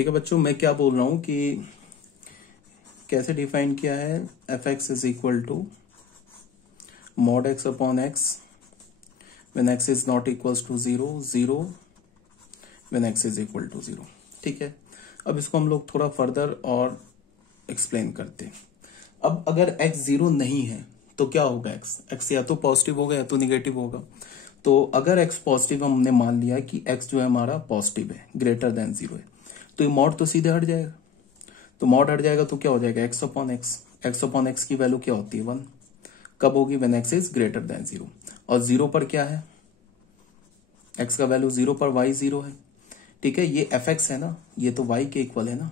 ठीक है बच्चों, मैं क्या बोल रहा हूं कि कैसे डिफाइन किया है, f x is equal to mod x upon x when x is not equals to 0, 0 when x is equal to 0। ठीक है, अब इसको हम लोग थोड़ा फर्दर और एक्सप्लेन करते हैं। अब अगर x 0 नहीं है तो क्या होगा, x या तो पॉजिटिव होगा या तो निगेटिव होगा। तो अगर x पॉजिटिव हमने मान लिया कि x जो है हमारा पॉजिटिव है, ग्रेटर देन 0 है, तो ये मॉड तो सीधे हट जाएगा। तो मॉड हट जाएगा तो क्या हो जाएगा, x अपॉन एक्स की वैल्यू क्या होती है 1। कब होगी, when x is greater than 0। और 0 पर क्या है, x का वैल्यू 0 पर y 0 है। ठीक है, ये fx है ना, ये तो y के इक्वल है ना।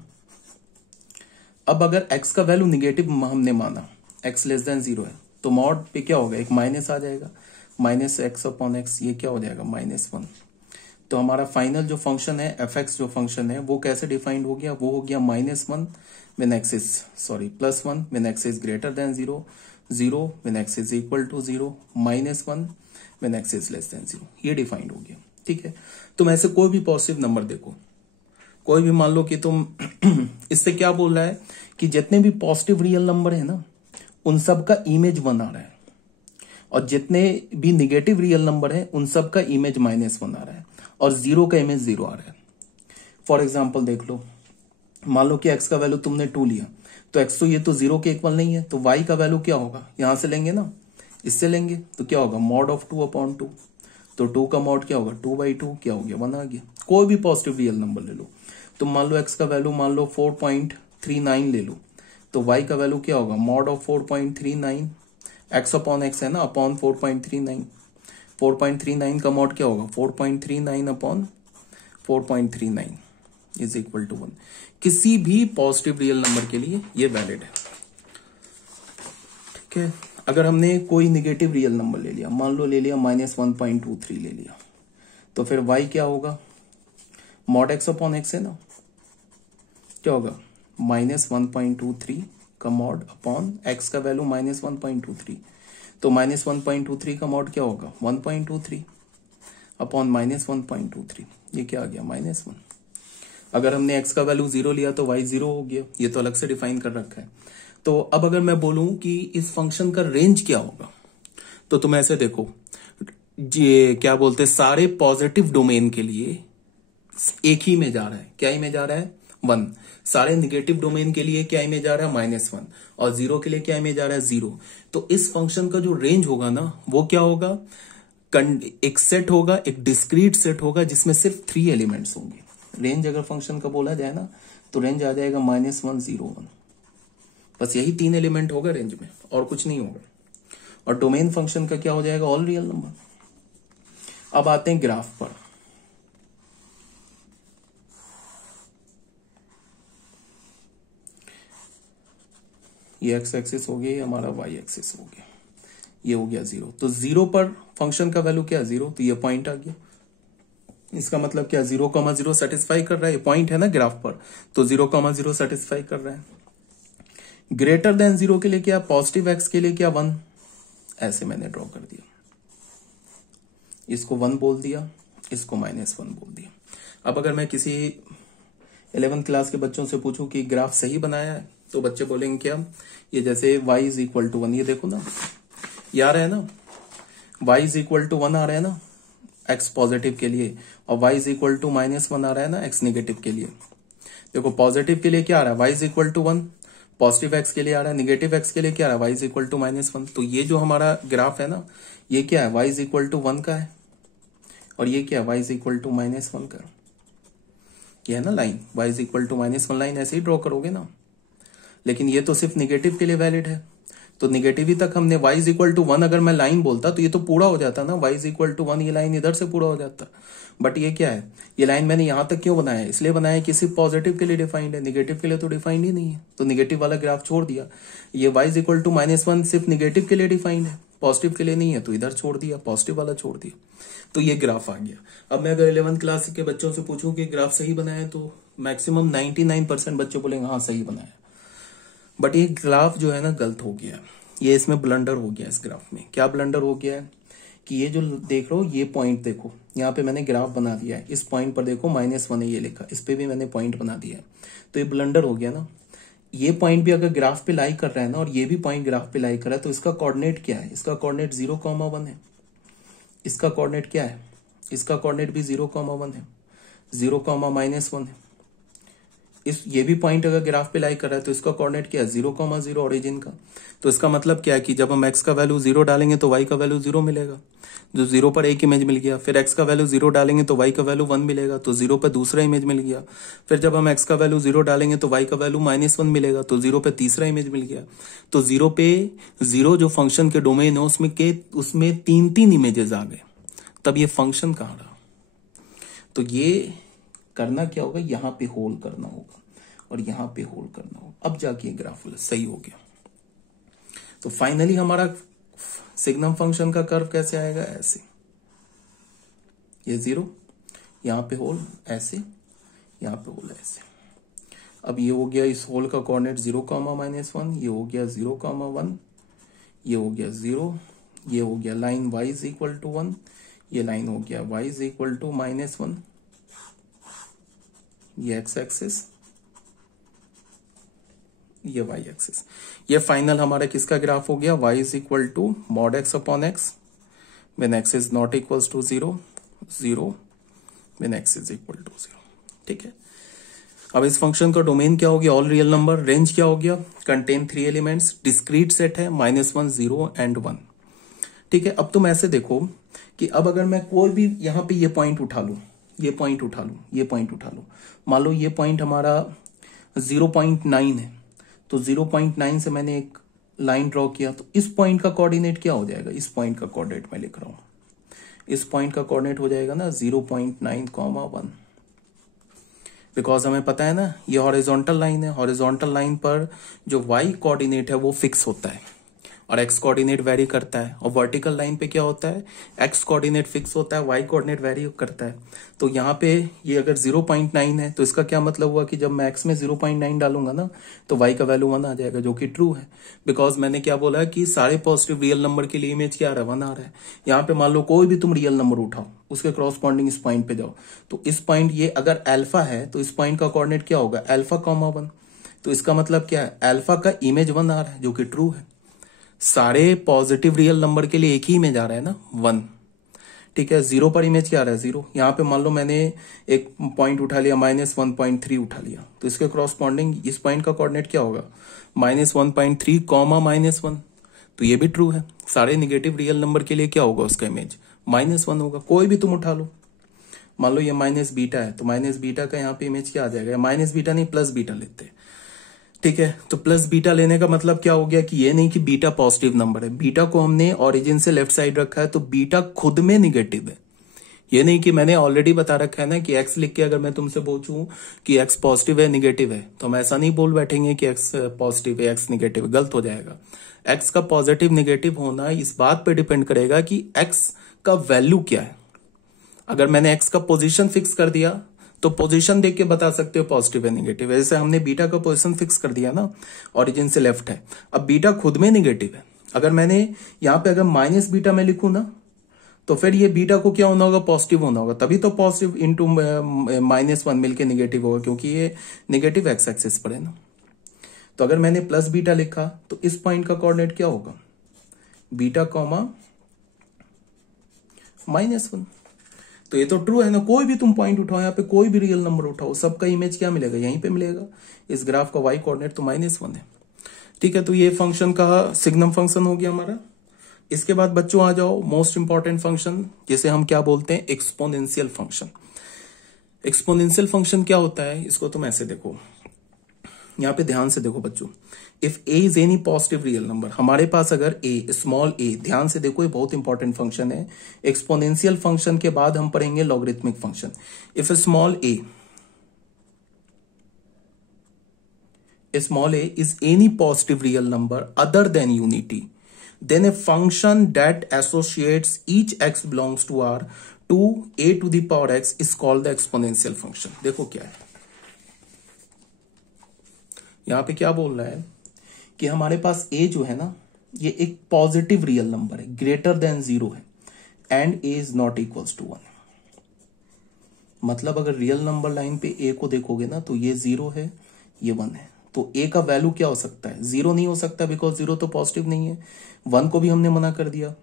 अब अगर x का वैल्यू निगेटिव हमने माना, x लेस देन 0 है, तो मॉड पे क्या होगा, एक माइनस आ जाएगा, माइनस एक्स अपॉन एक्स, ये क्या हो जाएगा -1। तो हमारा फाइनल जो फंक्शन है fx जो फंक्शन है वो कैसे डिफाइंड हो गया, वो हो गया -1 when x is +1 when x is greater than 0, 0 when x is equal to 0, -1 when x is less than 0। ये डिफाइंड हो गया। ठीक है, तुम ऐसे कोई भी पॉजिटिव नंबर देखो, कोई भी मान लो कि तुम इससे क्या बोल रहा है कि जितने भी पॉजिटिव रियल नंबर है ना उन सब का इमेज 1 आ रहा है, और जितने भी निगेटिव रियल नंबर है उन सब का इमेज -1 आ रहा है, और 0 का इमेज 0 आ रहा है। फॉर एग्जाम्पल देख लो, मान लो कि x का वैल्यू तुमने 2 लिया, तो x तो ये तो 0 के इक्वल नहीं है, तो y का वैल्यू क्या होगा, यहां से लेंगे ना, इससे लेंगे, तो क्या होगा मॉड ऑफ 2 अपॉन 2। तो 2 का मॉड क्या होगा, 2/2 क्या हो गया, 1 आ गया। कोई भी पॉजिटिव रियल नंबर ले लो, तुम मान लो x का वैल्यू मान लो 4.39 ले लो, तो y का वैल्यू क्या होगा, mod of 4.39, x upon x है ना, अपॉन 4.39, 4.39 का मॉड क्या होगा, 4.39 अपॉन 4.39 इज इक्वल टू 1। किसी भी पॉजिटिव रियल नंबर के लिए ये वैलिड है। ठीक है, अगर हमने कोई निगेटिव रियल नंबर ले लिया, मान लो ले लिया -1.23 ले लिया, तो फिर y क्या होगा, मॉड x अपॉन x है ना, क्या होगा -1.23 का मॉड अपॉन x का वैल्यू -1.23, तो -1.23 का मॉड क्या होगा 1.23 अपॉन -1.23, ये क्या आ गया -1। अगर हमने x का वैल्यू 0 लिया तो y 0 हो गया, ये तो अलग से डिफाइन कर रखा है। तो अब अगर मैं बोलूं कि इस फंक्शन का रेंज क्या होगा, तो तुम ऐसे देखो, ये क्या बोलते हैं, सारे पॉजिटिव डोमेन के लिए एक ही में जा रहा है, क्या इमेज आ रहा है 1। सारे निगेटिव डोमेन के लिए क्या इमेज आ रहा है -1, और 0 के लिए क्या इमेज आ रहा है 0। तो इस फंक्शन का जो रेंज होगा ना वो क्या होगा, एक सेट होगा, एक डिस्क्रीट सेट होगा जिसमें सिर्फ 3 एलिमेंट्स होंगे। रेंज अगर फंक्शन का बोला जाए ना तो रेंज आ जाएगा -1, 0, 1। बस यही 3 एलिमेंट होगा रेंज में, और कुछ नहीं होगा। और डोमेन फंक्शन का क्या हो जाएगा, ऑल रियल नंबर। अब आते हैं ग्राफ पर। ये एक्स एक्सिस हो गया, ये हमारा वाई एक्सिस हो गया, ये हो गया 0। तो 0 पर फंक्शन का वैल्यू क्या 0, तो ये पॉइंट आ गया। इसका मतलब क्या 0,0 सेटिस्फाई कर रहा है, ये पॉइंट है ना ग्राफ पर, तो 0,0 सेटिस्फाई कर रहा है। ग्रेटर देन 0 के लिए क्या, पॉजिटिव एक्स के लिए क्या 1, ऐसे मैंने ड्रॉ कर दिया, इसको 1 बोल दिया, इसको -1 बोल दिया। अब अगर मैं किसी 11th क्लास के बच्चों से पूछूं कि ग्राफ सही बनाया है, तो बच्चे बोलेंगे क्या, ये जैसे y इज इक्वल टू 1, ये देखो ना, ये आ रहा है ना, y इज इक्वल टू 1 आ रहा है ना x पॉजिटिव के लिए, और y इज इक्वल टू -1 आ रहा है ना x नेगेटिव के लिए। देखो पॉजिटिव के लिए क्या आ रहा है, y is equal to 1, positive x के लिए आ रहा है, निगेटिव x के लिए क्या आ रहा है, y इज इक्वल टू -1। तो ये जो हमारा ग्राफ है ना, ये क्या है, y इज इक्वल टू 1 का है, और ये क्या है, y इज इक्वल टू -1 का। ये है ना line, y is equal to -1 line, ऐसे ही ड्रॉ करोगे ना। लेकिन ये तो सिर्फ निगेटिव के लिए वैलिड है, तो निगेटिव ही तक हमने y इज इक्वल टू 1 अगर मैं लाइन बोलता तो ये तो पूरा हो जाता ना, y इज इक्वल टू 1, ये लाइन इधर से पूरा हो जाता। बट ये क्या है, ये लाइन मैंने यहां तक क्यों बनाया है, इसलिए बनाया कि सिर्फ पॉजिटिव के लिए डिफाइंड है, निगेटिव के लिए तो डिफाइंड ही नहीं है, तो निगेटिव वाला ग्राफ छोड़ दिया। ये y इज इक्वल टू -1 सिर्फ निगेटिव के लिए डिफाइंड है, पॉजिटिव के लिए नहीं है, तो इधर छोड़ दिया, पॉजिटिव वाला छोड़ दिया, तो ये ग्राफ आ गया। अब मैं अगर 11th क्लास के बच्चों से पूछूं कि ग्राफ सही बनाया, तो मैक्सिमम 99% बच्चे बोलेंगे हाँ सही बनाया। बट ये ग्राफ जो है ना गलत हो गया, ये इसमें ब्लंडर हो गया। इस ग्राफ में क्या ब्लंडर हो गया है कि ये जो देख रहे हो ये पॉइंट देखो, यहाँ पे मैंने ग्राफ बना दिया है, इस पॉइंट पर देखो -1 है ये लिखा, इस पे भी मैंने पॉइंट बना दिया है, तो ये ब्लंडर हो गया ना। ये पॉइंट भी अगर ग्राफ पे लाई कर रहा है ना और ये भी पॉइंट ग्राफ पे लाई कर रहा है, तो इसका कोऑर्डिनेट क्या है? इसका कोऑर्डिनेट 0,1 है। इसका कोऑर्डिनेट क्या है? इसका कोऑर्डिनेट भी 0,1 है, 0,-1 है। ये भी पॉइंट अगर ग्राफ पे लाई कर रहा है तो इसका कोऑर्डिनेट क्या है? 0,0 ओरिजिन का। तो इसका मतलब क्या है कि जब हम x का वैल्यू 0 डालेंगे तो y का वैल्यू 0 मिलेगा, जो 0 पर एक इमेज मिल गया। फिर x का वैल्यू 0 डालेंगे तो y का वैल्यू 1 मिलेगा, तो 0 पर दूसरा इमेज मिल गया। फिर जब हम x का वैल्यू 0 डालेंगे तो y का वैल्यू -1 मिलेगा, तो 0 पे तीसरा इमेज मिल गया। तो 0 पे 0 जो फंक्शन के डोमेन है उसमें 3 इमेजेस आ गए, तब ये फंक्शन कहाँ रहा? तो ये करना क्या होगा, यहाँ पे होल करना होगा और यहाँ पे होल करना होगा, अब जाके ग्राफ सही हो गया। तो फाइनली हमारा सिग्नम फंक्शन का कर्व कैसे आएगा? ऐसे, ये 0, यहाँ पे होल ऐसे, यहाँ पे होल ऐसे। अब ये हो गया इस होल का कोऑर्डिनेट 0,-1, ये हो गया 0,1, ये हो गया 0, ये हो गया line y is equal to 1, ये लाइन हो गया y इज इक्वल टू -1, ये x एक्सिस, ये y एक्सिस। ये फाइनल हमारा किसका ग्राफ हो गया? y is equal to mod x upon x when x is not equals to 0, 0 when x is equal to 0। ठीक है, अब इस फंक्शन का डोमेन क्या हो गया? All real number. रेंज क्या हो गया? कंटेन 3 एलिमेंट्स, डिस्क्रीट सेट है, -1, 0 एंड 1। ठीक है, अब तुम ऐसे देखो कि अब अगर मैं कोई भी यहाँ पे ये पॉइंट उठा लू, ये पॉइंट उठा लू, ये पॉइंट उठा लू, मान लो ये पॉइंट हमारा 0.9 है, तो 0.9 से मैंने एक लाइन ड्रॉ किया, तो इस पॉइंट का कोऑर्डिनेट क्या हो जाएगा? इस पॉइंट का कोऑर्डिनेट मैं लिख रहा हूं, इस पॉइंट का कोऑर्डिनेट हो जाएगा ना 0.9,1, बिकॉज हमें पता है ना ये हॉरिजॉन्टल लाइन है, हॉरिजॉन्टल लाइन पर जो y कोऑर्डिनेट है वो फिक्स होता है और x कोऑर्डिनेट वेरी करता है, और वर्टिकल लाइन पे क्या होता है? x कोऑर्डिनेट फिक्स होता है, y कोऑर्डिनेट वेरी करता है। तो यहाँ पे ये अगर 0.9 है तो इसका क्या मतलब हुआ कि जब मैं x में 0.9 डालूंगा ना तो y का वैल्यू 1 आ जाएगा, जो कि ट्रू है, बिकॉज मैंने क्या बोला कि सारे पॉजिटिव रियल नंबर के लिए इमेज क्या आ रहा है? 1 आ रहा है। यहाँ पे मान लो कोई भी तुम रियल नंबर उठाओ, उसके क्रॉसपॉन्डिंग इस पॉइंट पे जाओ, तो इस पॉइंट ये अगर अल्फा है तो इस पॉइंट का कोऑर्डिनेट क्या होगा? α,1। तो इसका मतलब क्या है? अल्फा का इमेज 1 आ रहा है, जो कि ट्रू है। सारे पॉजिटिव रियल नंबर के लिए एक ही इमेज आ रहा है ना, 1। ठीक है, 0 पर इमेज क्या आ रहा है? 0। यहाँ पे मान लो मैंने एक पॉइंट उठा लिया, -1.3 उठा लिया, तो इसके क्रॉसपॉन्डिंग इस पॉइंट का कोऑर्डिनेट क्या होगा? -1.3, -1। तो ये भी ट्रू है। सारे निगेटिव रियल नंबर के लिए क्या होगा उसका इमेज? -1 होगा। कोई भी तुम उठा लो, मान लो ये -β है, तो -β का यहाँ पे इमेज क्या आ जाएगा? -β नहीं, +β लेते हैं। ठीक है, तो +β लेने का मतलब क्या हो गया कि ये नहीं कि बीटा पॉजिटिव नंबर है, बीटा को हमने ओरिजिन से लेफ्ट साइड रखा है, तो बीटा खुद में निगेटिव है। ये नहीं कि मैंने ऑलरेडी बता रखा है ना कि x लिख के अगर मैं तुमसे पूछूं कि x पॉजिटिव है निगेटिव है, तो हम ऐसा नहीं बोल बैठेंगे कि x पॉजिटिव है x निगेटिव है, गलत हो जाएगा। x का पॉजिटिव निगेटिव होना इस बात पे डिपेंड करेगा कि x का वैल्यू क्या है। अगर मैंने x का पोजीशन फिक्स कर दिया तो पोजीशन देख के बता सकते हो पॉजिटिव है निगेटिव है। जैसे हमने बीटा का पोजीशन फिक्स कर दिया ना, ओरिजिन से लेफ्ट है, अब बीटा खुद में निगेटिव है। अगर मैंने यहाँ पे अगर -β में लिखूं ना, तो फिर ये बीटा को क्या होना होगा? पॉजिटिव होना होगा, तभी तो पॉजिटिव इंटू -1 मिलके निगेटिव होगा, क्योंकि ये निगेटिव एक्स एक्सिस पर है ना। तो अगर मैंने +β लिखा तो इस पॉइंट का कोऑर्डिनेट क्या होगा? बीटा -1। तो ये तो ट्रू है ना, कोई भी तुम पॉइंट उठाओ, यहाँ पे कोई भी रियल नंबर उठाओ, सबका इमेज क्या मिलेगा? यहीं पे मिलेगा। इस ग्राफ का y कोऑर्डिनेट तो -1 है। ठीक है, तो ये फंक्शन का सिग्नम फंक्शन हो गया हमारा। इसके बाद बच्चों आ जाओ मोस्ट इंपॉर्टेंट फंक्शन, जिसे हम क्या बोलते हैं? Exponential function. एक्सपोनेंशियल फंक्शन क्या होता है? इसको तुम ऐसे देखो, यहाँ पे ध्यान से देखो बच्चों, if a is any positive real number, हमारे पास अगर a स्मॉल a, ध्यान से देखो ये बहुत इंपॉर्टेंट फंक्शन है। एक्सपोनेंशियल फंक्शन के बाद हम पढ़ेंगे logarithmic function. If small a is any positive real number other than unity, then a function that associates each x belongs to R to a to the power x is called the exponential function। देखो क्या है यहां पे, क्या बोल रहा है कि हमारे पास a जो है ना, ये एक पॉजिटिव रियल नंबर है, ग्रेटर देन 0 है। And A is not equals to 1। मतलब अगर रियल नंबर लाइन पे ए को देखोगे ना तो ये 0 है, ये 1 है, तो ए का वैल्यू क्या हो सकता है? 0 नहीं हो सकता, बिकॉज 0 तो पॉजिटिव नहीं है। 1 को भी हमने मना कर दिया,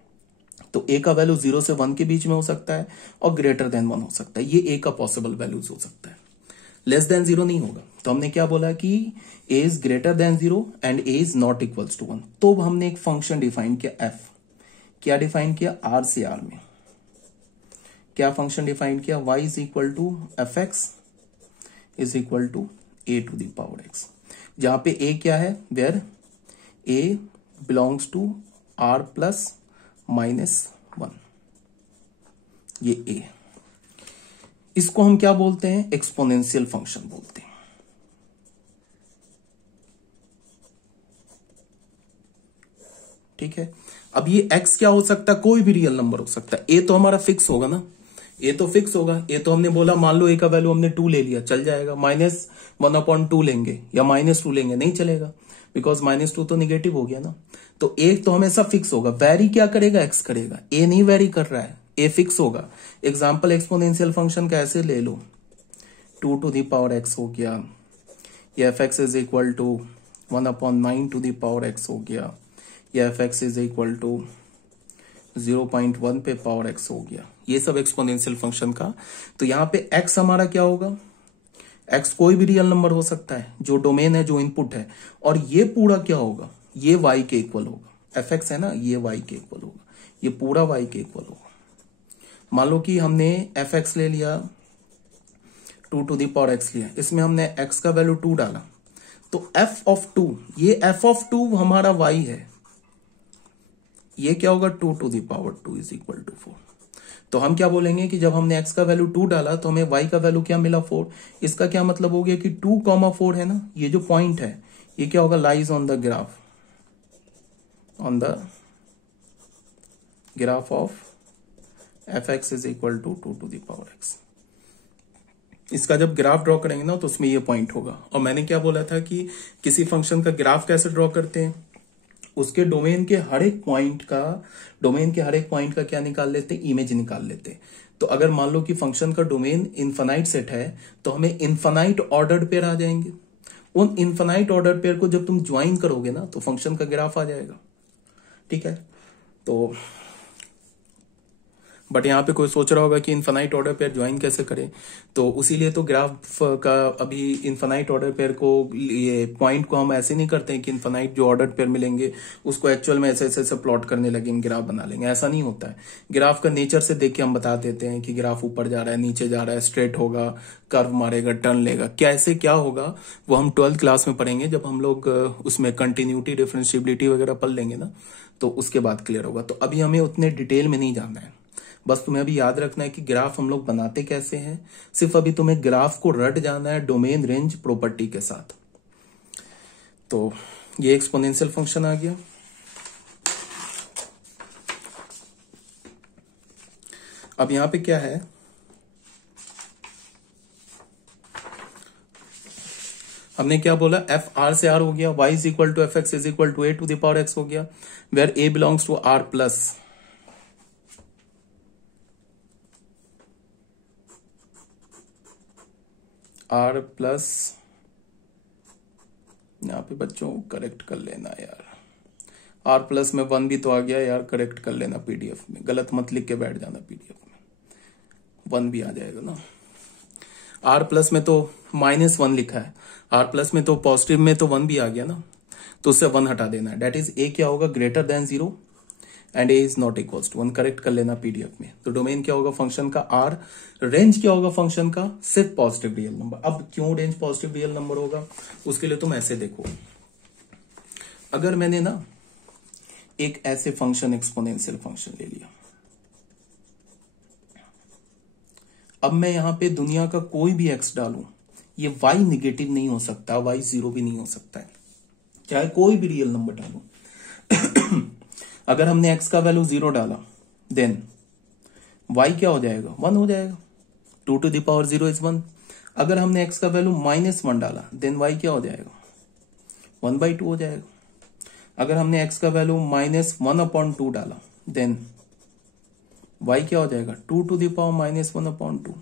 तो ए का वैल्यू 0 से 1 के बीच में हो सकता है और ग्रेटर देन 1 हो सकता है। ये ए का पॉसिबल वैल्यूज हो सकता है, लेस देन 0 नहीं होगा। तो हमने क्या बोला कि A is greater than 0 and A is not equals to 1। तो हमने एक फंक्शन डिफाइन किया एफ। क्या डिफाइन किया? आर से आर में क्या फंक्शन डिफाइन किया? y is equal to F x is equal to A to the power X, जहां पे a क्या है? Where a belongs to r plus -1, ये a। इसको हम क्या बोलते हैं? एक्सपोनेंशियल फंक्शन बोलते हैं। ठीक है, अब ये x क्या हो सकता है? कोई भी रियल नंबर हो सकता है। a तो हमारा फिक्स होगा ना, a तो फिक्स होगा। a तो हमने बोला, मान लो a का वैल्यू हमने 2 ले लिया, चल जाएगा। -1/2 लेंगे या -2 लेंगे, नहीं चलेगा, बिकॉज -2 तो निगेटिव हो गया ना। तो a तो हमेशा फिक्स होगा। वैरी क्या करेगा? x करेगा। a नहीं वैरी कर रहा है, a फिक्स होगा। एग्जाम्पल एक्सपोनेंशियल फंक्शन का ऐसे ले लो, 2 टू द पावर x हो गया, या f x is equal to 1/9 to the power x हो गया, या f x is equal to 0.1 पे पावर x हो गया। ये सब एक्सपोनेंशियल फंक्शन का। तो यहाँ पे x हमारा क्या होगा? x कोई भी रियल नंबर हो सकता है, जो डोमेन है, जो इनपुट है। और ये पूरा क्या होगा? ये y के इक्वल होगा। एफ एक्स है ना, ये y के इक्वल होगा, ये पूरा y के इक्वल होगा। मान लो कि हमने एफ एक्स ले लिया, 2 टू द पावर x लिया, इसमें हमने x का वैल्यू 2 डाला, तो f ऑफ 2, ये f ऑफ 2 हमारा y है, ये क्या होगा? 2 to the power 2 is equal to 4। तो हम क्या बोलेंगे कि जब हमने x का वैल्यू 2 डाला तो हमें y का वैल्यू क्या मिला? 4। इसका क्या मतलब हो गया कि 2,4 है ना, ये जो पॉइंट है ये क्या होगा? Lies on the graph, on the graph of f x is equal to 2 to the power x। इसका जब ग्राफ ड्रॉ करेंगे ना तो उसमें ये पॉइंट होगा। और मैंने क्या बोला था कि किसी फंक्शन का ग्राफ कैसे ड्रॉ करते हैं? उसके डोमेन के हर एक पॉइंट का क्या निकाल लेते हैं? इमेज निकाल लेते हैं। तो अगर मान लो कि फंक्शन का डोमेन इनफाइनाइट सेट है तो हमें इनफाइनाइट ऑर्डर्ड पेयर आ जाएंगे। उन इनफाइनाइट ऑर्डर पेयर को जब तुम ज्वाइन करोगे ना तो फंक्शन का ग्राफ आ जाएगा। ठीक है, तो बट यहाँ पे कोई सोच रहा होगा कि इनफाइनाइट ऑर्डर पेयर ज्वाइन कैसे करें, तो उसीलिए तो ग्राफ का अभी इनफाइनाइट ऑर्डर पेयर को, ये पॉइंट को हम ऐसे नहीं करते हैं कि इनफाइनाइट जो ऑर्डर पेयर मिलेंगे उसको एक्चुअल में ऐसे ऐसे प्लॉट करने लगेंगे, ग्राफ बना लेंगे, ऐसा नहीं होता है। ग्राफ का नेचर से देख के हम बता देते हैं कि ग्राफ ऊपर जा रहा है, नीचे जा रहा है, स्ट्रेट होगा, कर्व मारेगा, टर्न लेगा, कैसे क्या होगा वो हम 12th क्लास में पढ़ेंगे। जब हम लोग उसमें कंटिन्यूटी, डिफरेंशिएबिलिटी वगैरह पढ़ लेंगे ना तो उसके बाद क्लियर होगा। तो अभी हमें उतने डिटेल में नहीं जानना है, बस तुम्हें अभी याद रखना है कि ग्राफ हम लोग बनाते कैसे हैं। सिर्फ अभी तुम्हें ग्राफ को रट जाना है डोमेन, रेंज, प्रॉपर्टी के साथ। तो ये एक्सपोनेंशियल फंक्शन आ गया। अब यहां पे क्या है? हमने क्या बोला? एफ आर से आर हो गया, y is equal to F x is equal to A to the power x हो गया, where a belongs to R plus R plus, यहाँ पे बच्चों करेक्ट कर लेना यार, आर प्लस में 1 भी तो आ गया यार, करेक्ट कर लेना पीडीएफ में, गलत मत लिख के बैठ जाना, पीडीएफ में 1 भी आ जाएगा ना। आर प्लस में तो -1 लिखा है, आर प्लस में तो पॉजिटिव में तो 1 भी आ गया ना, तो उससे 1 हटा देना है। डेट इज ए क्या होगा? Greater than 0 and A is not equals to 1, correct कर लेना पीडीएफ में। तो डोमेन क्या होगा फंक्शन का? आर। रेंज क्या होगा फंक्शन का? सिर्फ पॉजिटिव रियल नंबर। अब क्यों रेंज पॉजिटिव रियल नंबर होगा? उसके लिए तुम ऐसे देखो, अगर मैंने ना एक ऐसे फंक्शन, एक्सपोनेंशियल फंक्शन ले लिया, अब मैं यहां पे दुनिया का कोई भी एक्स डालूं, ये y निगेटिव नहीं हो सकता, y 0 भी नहीं हो सकता है, चाहे कोई भी रियल नंबर डालूं। अगर हमने x का वैल्यू 0 डाला देन y क्या हो जाएगा? 1 हो जाएगा, 2 टू द पावर 0 इज 1। अगर हमने x का वैल्यू -1 डाला देन y क्या हो जाएगा? 1/2 हो जाएगा। अगर हमने x का वैल्यू -1/2 डाला देन y क्या हो जाएगा 2 टू द पावर माइनस 1/2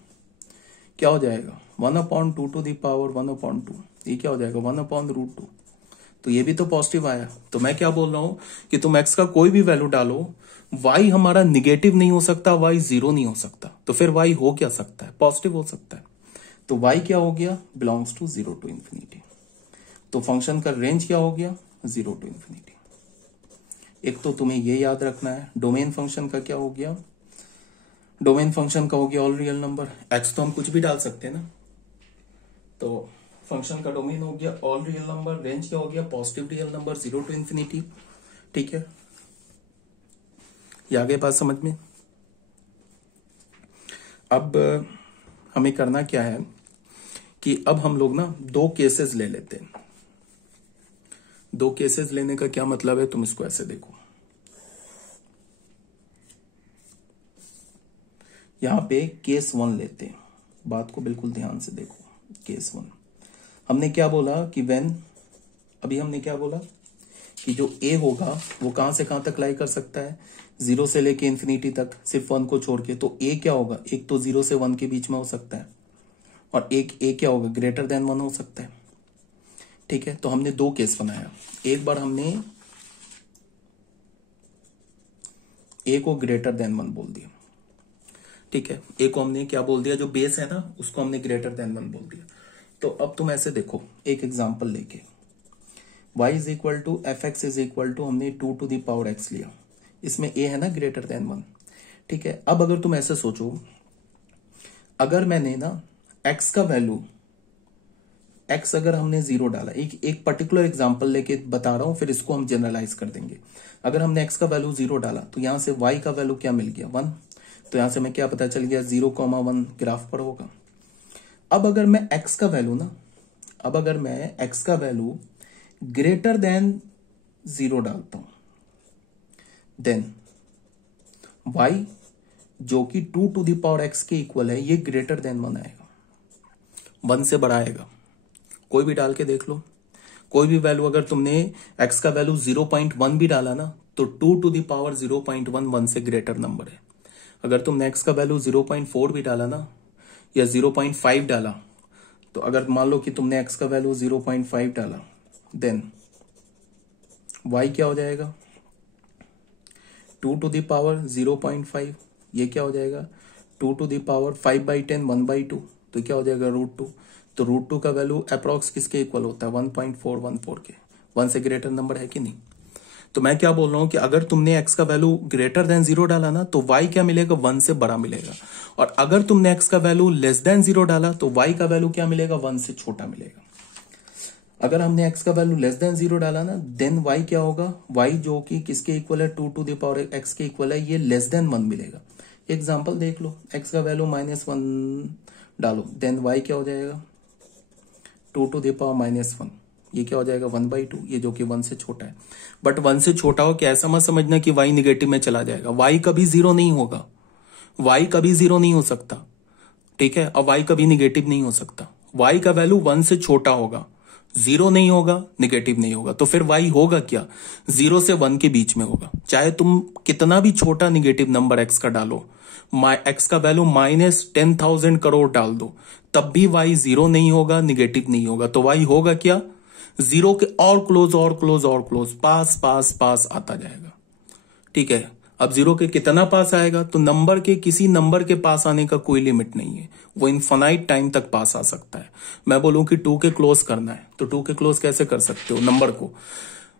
क्या हो जाएगा 1/2 टू द पावर 1/2 ये क्या हो जाएगा 1/√2। तो ये भी तो पॉजिटिव आया। तो मैं क्या बोल रहा हूं कि तुम x का कोई भी वैल्यू डालो y हमारा निगेटिव नहीं हो सकता, y 0 नहीं हो सकता, तो फिर y हो क्या सकता है पॉजिटिव हो सकता है। तो y क्या हो गया बिलोंग्स टू 0 टू इंफिनिटी। तो फंक्शन का रेंज क्या हो गया 0 टू इंफिनिटी। एक तो तुम्हें ये याद रखना है डोमेन फंक्शन का क्या हो गया, डोमेन फंक्शन का हो गया ऑल रियल नंबर। x तो हम कुछ भी डाल सकते हैं ना, तो फंक्शन का डोमेन हो गया ऑल रियल नंबर, रेंज क्या हो गया positive real number 0 to infinity. ठीक है, ये आगे बात समझ में। अब हमें करना क्या है कि अब हम लोग ना दो केसेस ले लेते हैं। दो केसेस लेने का क्या मतलब है, तुम इसको ऐसे देखो, यहां पे केस 1 लेते हैं, बात को बिल्कुल ध्यान से देखो। केस 1 हमने क्या बोला कि व्हेन, अभी हमने क्या बोला कि जो a होगा वो कहां से कहां तक लाई कर सकता है 0 से लेके इंफिनिटी तक, सिर्फ 1 को छोड़ के। तो a क्या होगा, एक तो 0 से 1 के बीच में हो सकता है और एक a क्या होगा ग्रेटर देन 1 हो सकता है। ठीक है, तो हमने दो केस बनाया। एक बार हमने a को ग्रेटर देन 1 बोल दिया। ठीक है, a को हमने क्या बोल दिया, जो बेस है ना उसको हमने ग्रेटर देन 1 बोल दिया। तो अब तुम ऐसे देखो, एक एग्जांपल लेके y is equal to F x is equal to हमने 2 टू द पावर x लिया, इसमें a है ना ग्रेटर देन 1। ठीक है, अब अगर तुम ऐसे सोचो, अगर मैंने ना x का वैल्यू, x अगर हमने 0 डाला, एक पर्टिकुलर एग्जांपल लेके बता रहा हूं, फिर इसको हम जनरलाइज कर देंगे। अगर हमने x का वैल्यू 0 डाला तो यहां से y का वैल्यू क्या मिल गया 1, तो यहां से मैं क्या पता चल गया 0,1 ग्राफ पर होगा। अब अगर मैं x का वैल्यू ना, अब अगर मैं x का वैल्यू ग्रेटर देन 0 डालता हूं, देन y जो कि 2 टू द पावर x के इक्वल है, ये ग्रेटर देन 1 आएगा, 1 से बड़ा आएगा। कोई भी डाल के देख लो, कोई भी वैल्यू, अगर तुमने x का वैल्यू 0.1 भी डाला ना तो 2 टू द पावर 0.1 1 से ग्रेटर नंबर है। अगर तुमने x का वैल्यू 0.4 भी डाला ना या 0.5 डाला, तो अगर मान लो कि तुमने x का वैल्यू 0.5 डाला, देन y क्या हो जाएगा 2 टू द पावर 0.5, ये क्या हो जाएगा 2 टू द पावर 5/10 1/2, तो क्या हो जाएगा √2। तो √2 का वैल्यू अप्रॉक्स किसके इक्वल होता है 1.414 के, 1 से ग्रेटर नंबर है कि नहीं। तो मैं क्या बोल रहा हूं कि अगर तुमने x का वैल्यू ग्रेटर देन 0 डाला ना तो y क्या मिलेगा 1 से बड़ा मिलेगा, और अगर तुमने x का वैल्यू लेस देन 0 डाला तो y का वैल्यू क्या मिलेगा 1 से छोटा मिलेगा। अगर हमने x का वैल्यू लेस देन 0 डाला ना, देन y क्या होगा, y जो कि किसके इक्वल है 2 टू द पावर x के इक्वल है, ये लेस देन 1 मिलेगा। एग्जांपल देख लो, x का वैल्यू -1 डालो, देन y क्या हो जाएगा 2 टू द पावर -1, ये क्या हो जाएगा 1/2, ये जो कि 1 से छोटा है। बट 1 से छोटा हो क्या ऐसा मत समझना कि y निगेटिव में चला जाएगा, y कभी 0 नहीं होगा, y कभी 0 नहीं हो सकता। ठीक है, और y कभी निगेटिव नहीं हो सकता, y का वैल्यू 1 से छोटा होगा, 0 नहीं होगा, निगेटिव नहीं होगा। तो फिर y होगा क्या 0 से 1 के बीच में होगा। चाहे तुम कितना भी छोटा निगेटिव नंबर x का डालो, x का वैल्यू -10,000 करोड़ डाल दो, तब भी y 0 नहीं होगा, निगेटिव नहीं होगा। तो y होगा क्या 0 के और क्लोज और क्लोज और क्लोज, पास पास पास आता जाएगा। ठीक है, अब 0 के कितना पास आएगा, तो नंबर के किसी नंबर के पास आने का कोई लिमिट नहीं है, वो इनफाइनाइट टाइम तक पास आ सकता है। मैं बोलूं कि 2 के क्लोज करना है तो 2 के क्लोज कैसे कर सकते हो, नंबर को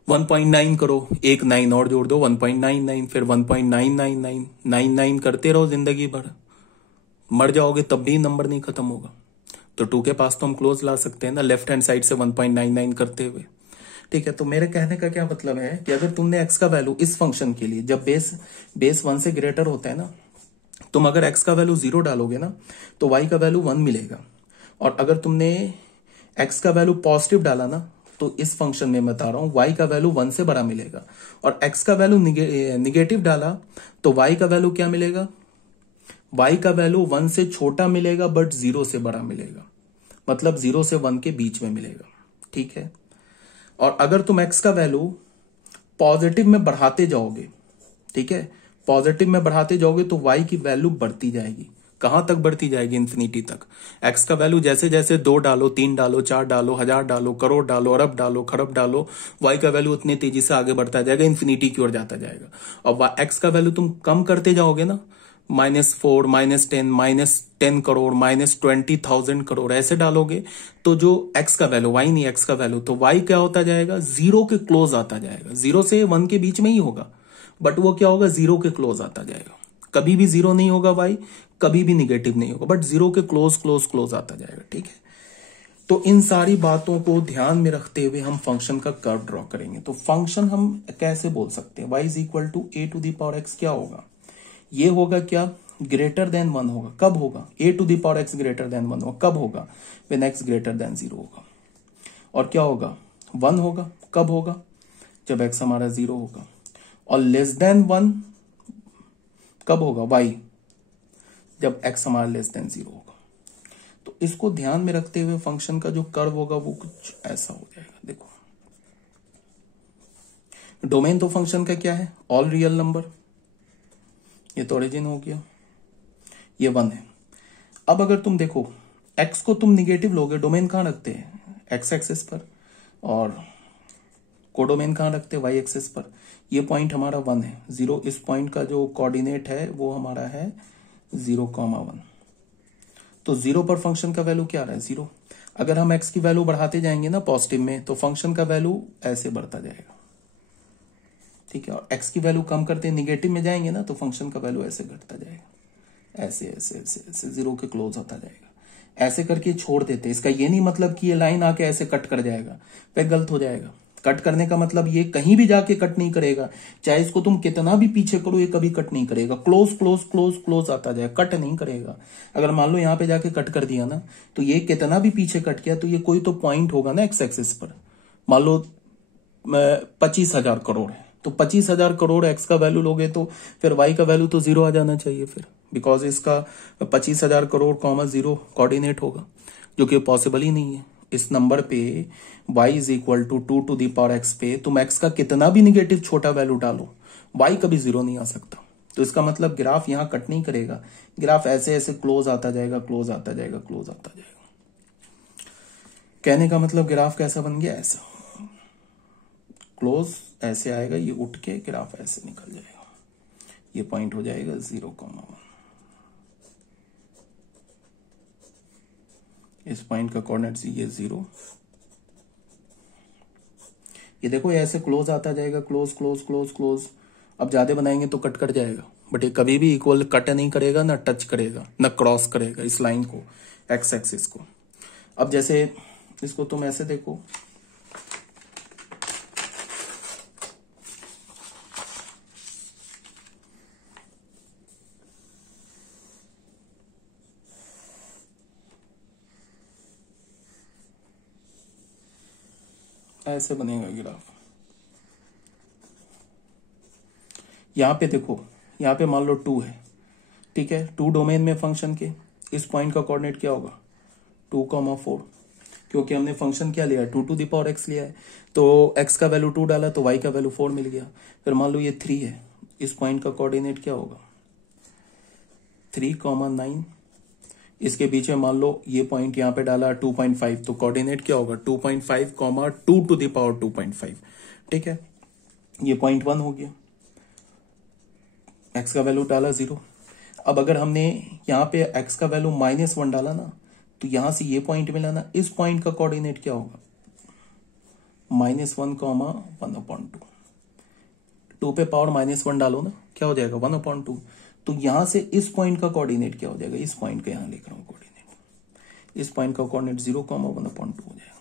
1.9 करो, एक 9 और जोड़ दो 1.99, फिर 1.99999 करते रहो जिंदगी भर, मर जाओगे तब भी नंबर नहीं खत्म होगा। तो 2 के पास तो हम क्लोज ला सकते हैं ना, लेफ्ट हैंड साइड से 1.99 करते हुए। ठीक है, तो मेरे कहने का क्या मतलब है कि अगर तुमने x का वैल्यू इस फंक्शन के लिए, जब बेस 1 से ग्रेटर होता है ना, तुम अगर x का वैल्यू 0 डालोगे ना तो y का वैल्यू 1 मिलेगा, और अगर तुमने x का वैल्यू पॉजिटिव डाला ना तो इस फंक्शन में बता रहा हूं y का वैल्यू 1 से बड़ा मिलेगा, और x का वैल्यू निगेटिव डाला तो y का वैल्यू क्या मिलेगा, y का वैल्यू 1 से छोटा मिलेगा बट 0 से बड़ा मिलेगा, मतलब 0 से 1 के बीच में मिलेगा। ठीक है, और अगर तुम x का वैल्यू पॉजिटिव में बढ़ाते जाओगे, ठीक है, पॉजिटिव में बढ़ाते जाओगे तो y की वैल्यू बढ़ती जाएगी। कहां तक बढ़ती जाएगी? इन्फिनिटी तक। x का वैल्यू जैसे जैसे 2 डालो, 3 डालो, 4 डालो, 1000 डालो, करोड़ डालो, अरब डालो, खरब डालो, y का वैल्यू उतनी तेजी से आगे बढ़ता जाएगा, इन्फिनिटी की ओर जाता जाएगा। और x का वैल्यू तुम कम करते जाओगे ना, -4, -10 करोड़, -20,000 करोड़ ऐसे डालोगे तो जो x का वैल्यू, y नहीं x का वैल्यू, तो y क्या होता जाएगा? 0 के क्लोज आता जाएगा। 0 से 1 के बीच में ही होगा, बट वो क्या होगा? 0 के क्लोज आता जाएगा। कभी भी 0 नहीं होगा y, कभी भी निगेटिव नहीं होगा, बट 0 के क्लोज क्लोज क्लोज आता जाएगा। ठीक है, तो इन सारी बातों को ध्यान में रखते हुए हम फंक्शन का कर्व ड्रॉ करेंगे। तो फंक्शन हम कैसे बोल सकते हैं? y is equal to a to the power x क्या होगा? ये होगा क्या? ग्रेटर देन 1 होगा। कब होगा? a to the power x greater than 1 होगा। कब होगा? व्हेन x ग्रेटर देन 0 होगा। और क्या होगा? 1 होगा। कब होगा? जब x हमारा 0 होगा। और लेस देन 1 कब होगा? y, जब x हमारा लेस देन 0 होगा। तो इसको ध्यान में रखते हुए फंक्शन का जो कर्व होगा वो कुछ ऐसा हो जाएगा। देखो, डोमेन तो फंक्शन का क्या है? All real number. ये तो ओरिजिन हो गया, ये 1 है। अब अगर तुम देखो x को तुम निगेटिव लोगे, डोमेन कहां रखते हैं? x एक्सिस पर। और कोडोमेन कहां रखते हैं? y एक्सिस पर। ये पॉइंट हमारा 1 है। 0, इस पॉइंट का जो कोऑर्डिनेट है वो हमारा है 0,1। तो 0 पर फंक्शन का वैल्यू क्या आ रहा है? 0। अगर हम x की वैल्यू बढ़ाते जाएंगे ना पॉजिटिव में, तो फंक्शन का वैल्यू ऐसे बढ़ता जाएगा। ठीक है, और x की वैल्यू कम करते निगेटिव में जाएंगे ना, तो फंक्शन का वैल्यू ऐसे घटता जाएगा। ऐसे ऐसे ऐसे ऐसे 0 के क्लोज आता जाएगा। ऐसे करके छोड़ देते। इसका ये नहीं मतलब कि ये लाइन आके ऐसे कट कर जाएगा, वह गलत हो जाएगा। कट करने का मतलब ये कहीं भी जाके कट नहीं करेगा। चाहे इसको तुम कितना भी पीछे करो, ये कभी कट नहीं करेगा। क्लोज क्लोज क्लोज क्लोज आता जाएगा, कट नहीं करेगा। अगर मान लो यहाँ पे जाके कट कर दिया ना, तो ये कितना भी पीछे कट किया तो ये कोई तो पॉइंट होगा ना एक्स एक्सिस पर। मान लो 25,000 करोड़ है, तो 25,000 करोड़ एक्स का वैल्यू लोगे तो फिर वाई का वैल्यू तो 0 आ जाना चाहिए फिर, बिकॉज इसका 25,000 करोड़ कॉमा 0 कोऑर्डिनेट होगा, जो कि पॉसिबल ही नहीं है। इस नंबर पे y is equal to 2 to the power x पे तुम x का कितना भी निगेटिव छोटा वैल्यू डालो, y कभी 0 नहीं आ सकता। तो इसका मतलब ग्राफ यहां कट नहीं करेगा, ग्राफ ऐसे ऐसे क्लोज आता जाएगा, क्लोज आता जाएगा, क्लोज आता जाएगा। कहने का मतलब ग्राफ कैसा बन गया? ऐसा क्लोज ऐसे आएगा, ये उठ के ग्राफ ऐसे निकल जाएगा। ये पॉइंट हो जाएगा 0,1। इस पॉइंट का कोऑर्डिनेट्स ये 0। ये देखो ये ऐसे क्लोज आता जाएगा, क्लोज क्लोज क्लोज क्लोज। अब ज्यादा बनाएंगे तो कट कर जाएगा, बट ये कभी भी इक्वल कट नहीं करेगा, ना टच करेगा, ना क्रॉस करेगा इस लाइन को, एक्स एक्सिस को। अब जैसे इसको तुम ऐसे देखो, ऐसे बनेगा ग्राफ। यहां पे देखो, यहां पे मान लो 2 है, ठीक है, 2 डोमेन में फंक्शन के। इस पॉइंट का कोऑर्डिनेट क्या होगा? 2,4, क्योंकि हमने फंक्शन क्या लिया है? 2 टू द पावर x लिया है, तो x का वैल्यू 2 डाला तो y का वैल्यू 4 मिल गया। फिर मान लो ये 3 है, इस पॉइंट का कोऑर्डिनेट क्या होगा? 3,9। इसके बीच में मान लो ये पॉइंट यहां पे डाला 2.5, तो कोऑर्डिनेट क्या होगा? 2.5, 2 टू द पावर 2.5। ठीक है, ये पॉइंट 1 हो गया। x का वैल्यू डाला 0। अब अगर हमने यहाँ पे x का वैल्यू -1 डाला ना, तो यहां से ये पॉइंट मिला ना, इस पॉइंट का कोऑर्डिनेट क्या होगा? -1, 1/2। 2 पे पावर -1 डालो ना, क्या हो जाएगा? 1/2। तो यहां से इस पॉइंट का कोऑर्डिनेट क्या हो जाएगा? इस पॉइंट का यहां लिख रहा हूं कोऑर्डिनेट, इस पॉइंट का कोऑर्डिनेट 0,1/2 हो जाएगा।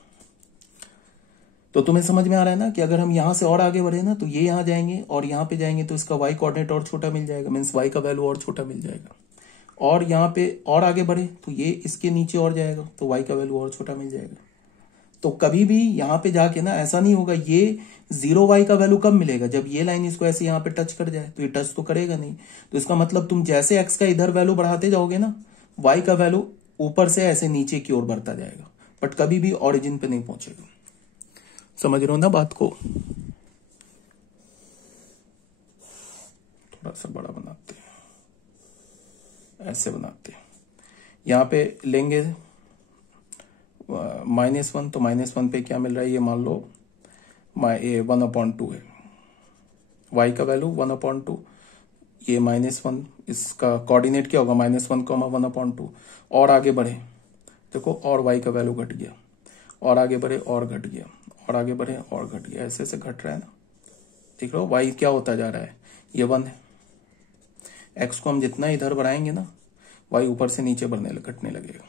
तो तुम्हें समझ में आ रहा है ना कि अगर हम यहां से और आगे बढ़े ना, तो ये यहां जाएंगे और यहां पे जाएंगे तो इसका y कोऑर्डिनेट और छोटा मिल जाएगा, मीन्स y का वैल्यू और छोटा मिल जाएगा। और यहाँ पे और आगे बढ़े तो ये इसके नीचे और जाएगा, तो y का वैल्यू और छोटा मिल जाएगा। तो कभी भी यहाँ पे जाके ना ऐसा नहीं होगा, ये 0y का वैल्यू कब मिलेगा? जब ये लाइन इसको ऐसे यहाँ पे टच कर जाए, तो ये टच तो करेगा नहीं। तो इसका मतलब तुम जैसे x का इधर वैल्यू बढ़ाते जाओगे ना, y का वैल्यू ऊपर से ऐसे नीचे की ओर बढ़ता जाएगा, बट कभी भी ऑरिजिन पे नहीं पहुंचेगा। समझ रहे हो ना बात को? थोड़ा सा बड़ा बनाते हैं, ऐसे बनाते हैं। यहाँ पे लेंगे -1, तो -1 पे क्या मिल रहा है, ये मान लो 1/2 है, y का वैल्यू 1/2, ये -1, इसका कोऑर्डिनेट क्या होगा -1, 1/2। और आगे बढ़े, देखो और y का वैल्यू घट गया, और आगे बढ़े और घट गया, और आगे बढ़े और घट गया, ऐसे ऐसे घट रहा है ना, देख लो y क्या होता जा रहा है, ये 1 है। x को हम जितना इधर बढ़ाएंगे ना, y ऊपर से नीचे घटने लगेगा,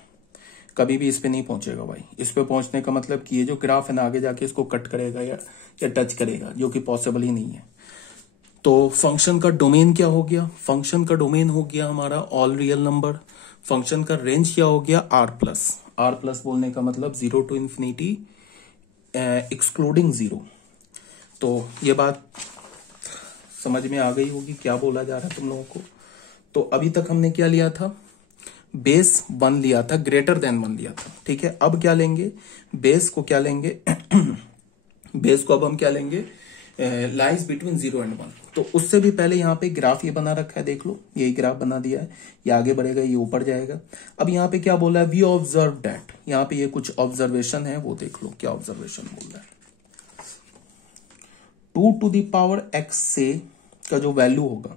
कभी भी इस पे नहीं पहुंचेगा y। इस पे पहुंचने का मतलब कि ये जो ग्राफ है ना, आगे जाके इसको कट करेगा या टच करेगा, जो कि पॉसिबल ही नहीं है। तो फंक्शन का डोमेन क्या हो गया, फंक्शन का डोमेन हो गया हमारा ऑल रियल नंबर। फंक्शन का रेंज क्या हो गया, r प्लस बोलने का मतलब 0 to infinity एक्सक्लूडिंग 0। तो ये बात समझ में आ गई होगी क्या बोला जा रहा है तुम लोगों को। तो अभी तक हमने क्या लिया था, बेस 1 लिया था, ग्रेटर देन 1 लिया था, ठीक है। अब क्या लेंगे, बेस को क्या लेंगे बेस को अब हम क्या लेंगे, लाइज बिटवीन 0 and 1। तो उससे भी पहले यहाँ पे ग्राफ ये बना रखा है, देख लो, यही ग्राफ बना दिया है, ये आगे बढ़ेगा, ये ऊपर जाएगा। अब यहाँ पे क्या बोला है, वी ऑब्जर्व दैट, यहाँ पे ये कुछ ऑब्जर्वेशन है, वो देख लो क्या ऑब्जर्वेशन बोल रहा है। 2 to the power x से का जो वैल्यू होगा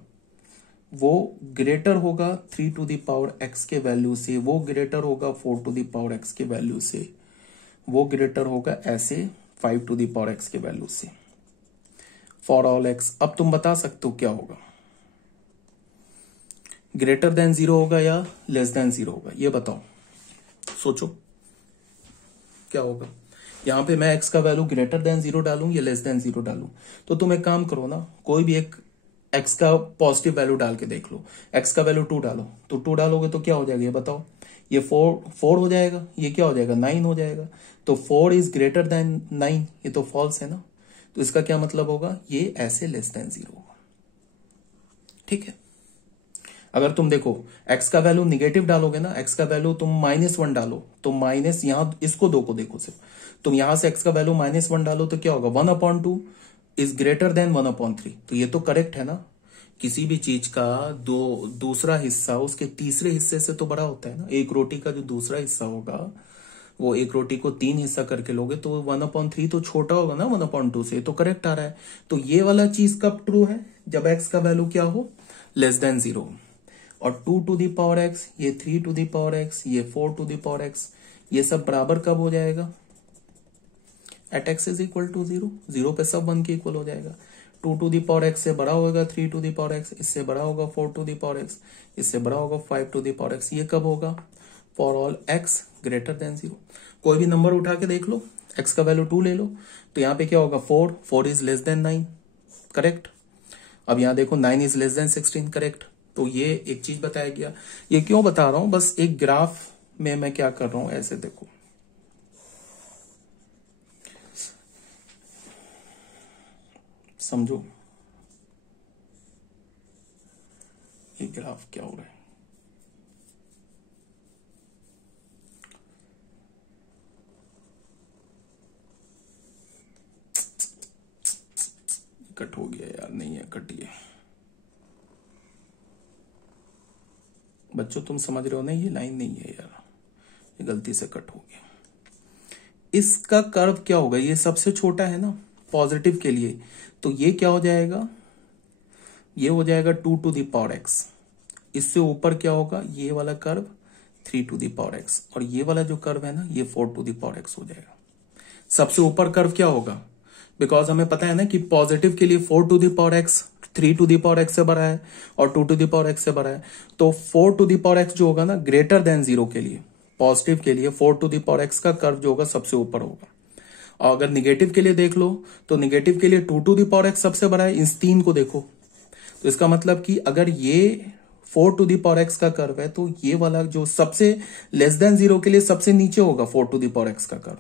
वो ग्रेटर होगा 3 to the power x के वैल्यू से, वो ग्रेटर होगा 4 to the power x के वैल्यू से, वो ग्रेटर होगा ऐसे 5 to the power x के वैल्यू से, फॉर ऑल x। अब तुम बता सकते हो क्या होगा, ग्रेटर देन 0 होगा या लेस देन 0 होगा, ये बताओ, सोचो क्या होगा। यहां पे मैं x का वैल्यू ग्रेटर देन 0 डालूं या लेस देन 0 डालूं, तो तुम एक काम करो ना, कोई भी एक x का पॉजिटिव वैल्यू डाल के देख लो। x का वैल्यू 2 डालो, तो 2 डालोगे तो क्या हो जाएगा, ये बताओ, ये 4 हो जाएगा, ये क्या हो जाएगा 9 हो जाएगा। तो 4 इज ग्रेटर देन 9, ये तो फॉल्स है ना, तो इसका क्या मतलब होगा, ये ऐसे लेस देन 0 होगा, ठीक है। अगर तुम देखो x का वैल्यू निगेटिव डालोगे ना, x का वैल्यू तुम -1 डालो, तो माइनस यहां इसको 2 को देखो सिर्फ, तुम यहां से x का वैल्यू -1 डालो तो क्या होगा, 1/2 इज ग्रेटर देन 1/3। तो ये तो करेक्ट है ना, किसी भी चीज का दूसरा हिस्सा उसके तीसरे हिस्से से तो बड़ा होता है ना। एक रोटी का जो दूसरा हिस्सा होगा, वो एक रोटी को 3 हिस्सा करके लोगे तो 1/3 तो छोटा होगा ना 1/2 से, तो करेक्ट आ रहा है। तो ये वाला चीज कब ट्रू है, जब x का वैल्यू क्या हो, लेस देन 0। और 2 to the power x, ये 3 to the power x, ये 4 to the power x, ये सब बराबर कब हो जाएगा, at x is equal to 0, 0 पे सब 1 के इक्वल हो जाएगा। 2 to the power x से बड़ा होगा 3 to the power x, इससे बड़ा होगा 4 to the power x, इससे बड़ा होगा 5 to the power x। ये कब होगा, for all x greater than 0। कोई भी नंबर उठा के देख लो, x का वैल्यू 2 ले लो, तो यहाँ पे क्या होगा, 4 इज लेस देन 9, करेक्ट। अब यहाँ देखो 9 इज लेस देन 16, करेक्ट। तो ये एक चीज बताया गया। ये क्यों बता रहा हूं, बस एक ग्राफ में मैं क्या कर रहा हूं, ऐसे देखो, समझो ये ग्राफ क्या हो रहा है। कट हो गया यार, नहीं है कट, ये बच्चों तुम समझ रहे हो ना, ये लाइन नहीं है यार, ये गलती से कट हो गया। इसका कर्व क्या होगा, ये सबसे छोटा है ना पॉजिटिव के लिए, तो ये क्या हो जाएगा, ये हो जाएगा 2 to the power x। इससे ऊपर क्या होगा, ये वाला curve 3 to the power x, और ये वाला जो कर्व है ना, ये 4 to the power x हो जाएगा। सबसे ऊपर कर्व क्या होगा, बिकॉज हमें पता है ना कि पॉजिटिव के लिए 4 to the power x 3 to the power x से बड़ा है और 2 to the power x से बड़ा है। तो 4 to the power x जो होगा ना ग्रेटर देन 0 के लिए, पॉजिटिव के लिए 4 to the power x का कर्व जो होगा सबसे ऊपर होगा। और अगर निगेटिव के लिए देख लो, तो निगेटिव के लिए 2 to the power x सबसे बड़ा है, इस 3 को देखो, तो इसका मतलब कि अगर ये 4 to the power x का कर्व है, तो ये वाला जो सबसे लेस देन 0 के लिए सबसे नीचे होगा 4 to the power x का कर्व,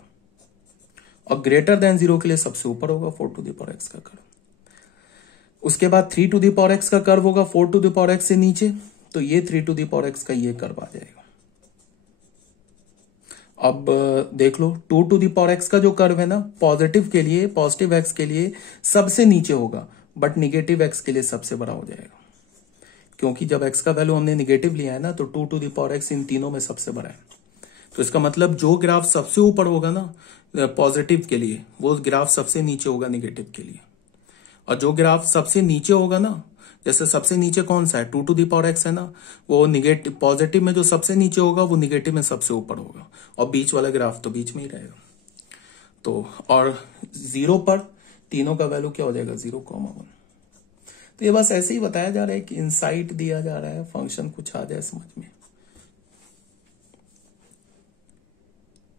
और ग्रेटर देन 0 के लिए सबसे ऊपर होगा 4 to the power x का कर्व। उसके बाद 3 to the power x का कर्व होगा 4 to the power x से नीचे, तो ये 3 to the power x का ये कर्व आ जाएगा। अब देख लो 2 to the power x का जो कर्व है ना, पॉजिटिव के लिए, पॉजिटिव x के लिए सबसे नीचे होगा, बट निगेटिव x के लिए सबसे बड़ा हो जाएगा। क्योंकि जब x का वैल्यू हमने निगेटिव लिया है ना, तो 2 टू द पावर x इन तीनों में सबसे बड़ा है। तो इसका मतलब जो ग्राफ सबसे ऊपर होगा ना पॉजिटिव के लिए, वो ग्राफ सबसे नीचे होगा निगेटिव के लिए। और जो ग्राफ सबसे नीचे होगा ना, जैसे सबसे नीचे कौन सा है, 2 टू द पावर x है ना, वो निगेटिव पॉजिटिव में जो सबसे नीचे होगा वो निगेटिव में सबसे ऊपर होगा, और बीच वाला ग्राफ तो बीच में ही रहेगा। तो और 0 पर तीनों का वैल्यू क्या हो जाएगा, 0,1। तो ये बस ऐसे ही बताया जा रहा है कि इनसाइट दिया जा रहा है, फंक्शन कुछ आ जाए समझ में।